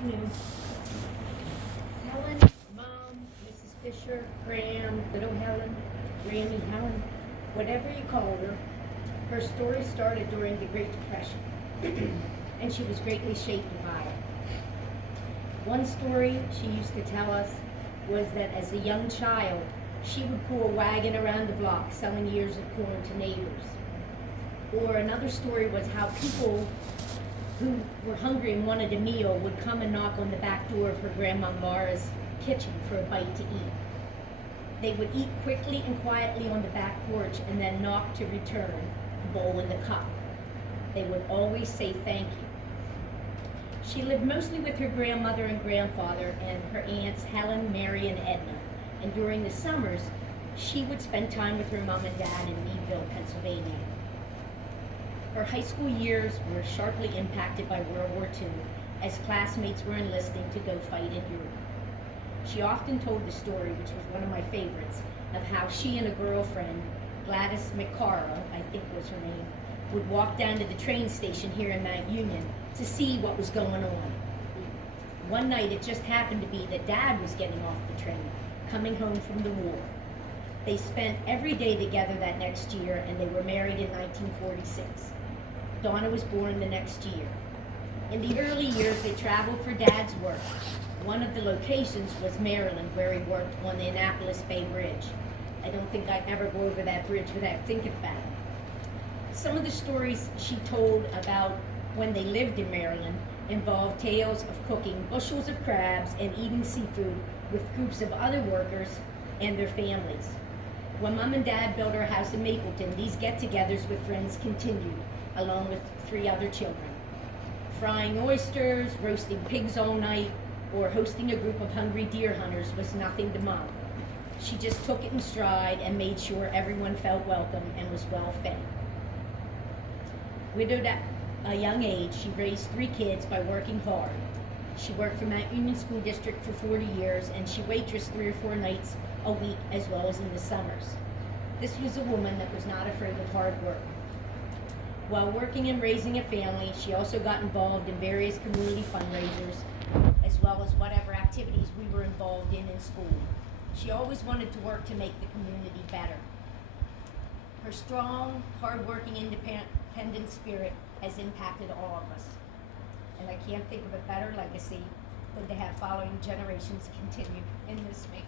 afternoon. Helen, Mom, Mrs. Fisher, Graham, little Helen, Granny Helen, whatever you call her, her story started during the Great Depression, and she was greatly shaken by it. One story she used to tell us was that as a young child, she would pull a wagon around the block selling ears of corn to neighbors. Or another story was how people who were hungry and wanted a meal would come and knock on the back door of her Grandma Mara's kitchen for a bite to eat. They would eat quickly and quietly on the back porch and then knock to return, the bowl and the cup. They would always say thank you. She lived mostly with her grandmother and grandfather and her aunts Helen, Mary, and Edna. And during the summers, she would spend time with her mom and dad in Meadville, Pennsylvania. Her high school years were sharply impacted by World War II as classmates were enlisting to go fight in Europe. She often told the story, which was one of my favorites, of how she and a girlfriend, Gladys McCara, I think was her name, would walk down to the train station here in Mount Union to see what was going on. One night it just happened to be that Dad was getting off the train, coming home from the war. They spent every day together that next year, and they were married in 1946. Donna was born the next year. In the early years, they traveled for Dad's work. One of the locations was Maryland, where he worked on the Annapolis Bay Bridge. I don't think I'd ever go over that bridge without thinking about it. Some of the stories she told about when they lived in Maryland involved tales of cooking bushels of crabs and eating seafood with groups of other workers and their families. When Mom and Dad built our house in Mapleton, these get-togethers with friends continued, along with 3 other children. Frying oysters, roasting pigs all night, or hosting a group of hungry deer hunters was nothing to Mom. She just took it in stride and made sure everyone felt welcome and was well fed. Widowed at a young age, she raised 3 kids by working hard. She worked for Mount Union School District for 40 years, and she waitressed 3 or 4 nights a week as well as in the summers. This was a woman that was not afraid of hard work. While working and raising a family, she also got involved in various community fundraisers, as well as whatever activities we were involved in school. She always wanted to work to make the community better. Her strong, hard-working, independent spirit has impacted all of us. And I can't think of a better legacy than to have following generations continue in this way.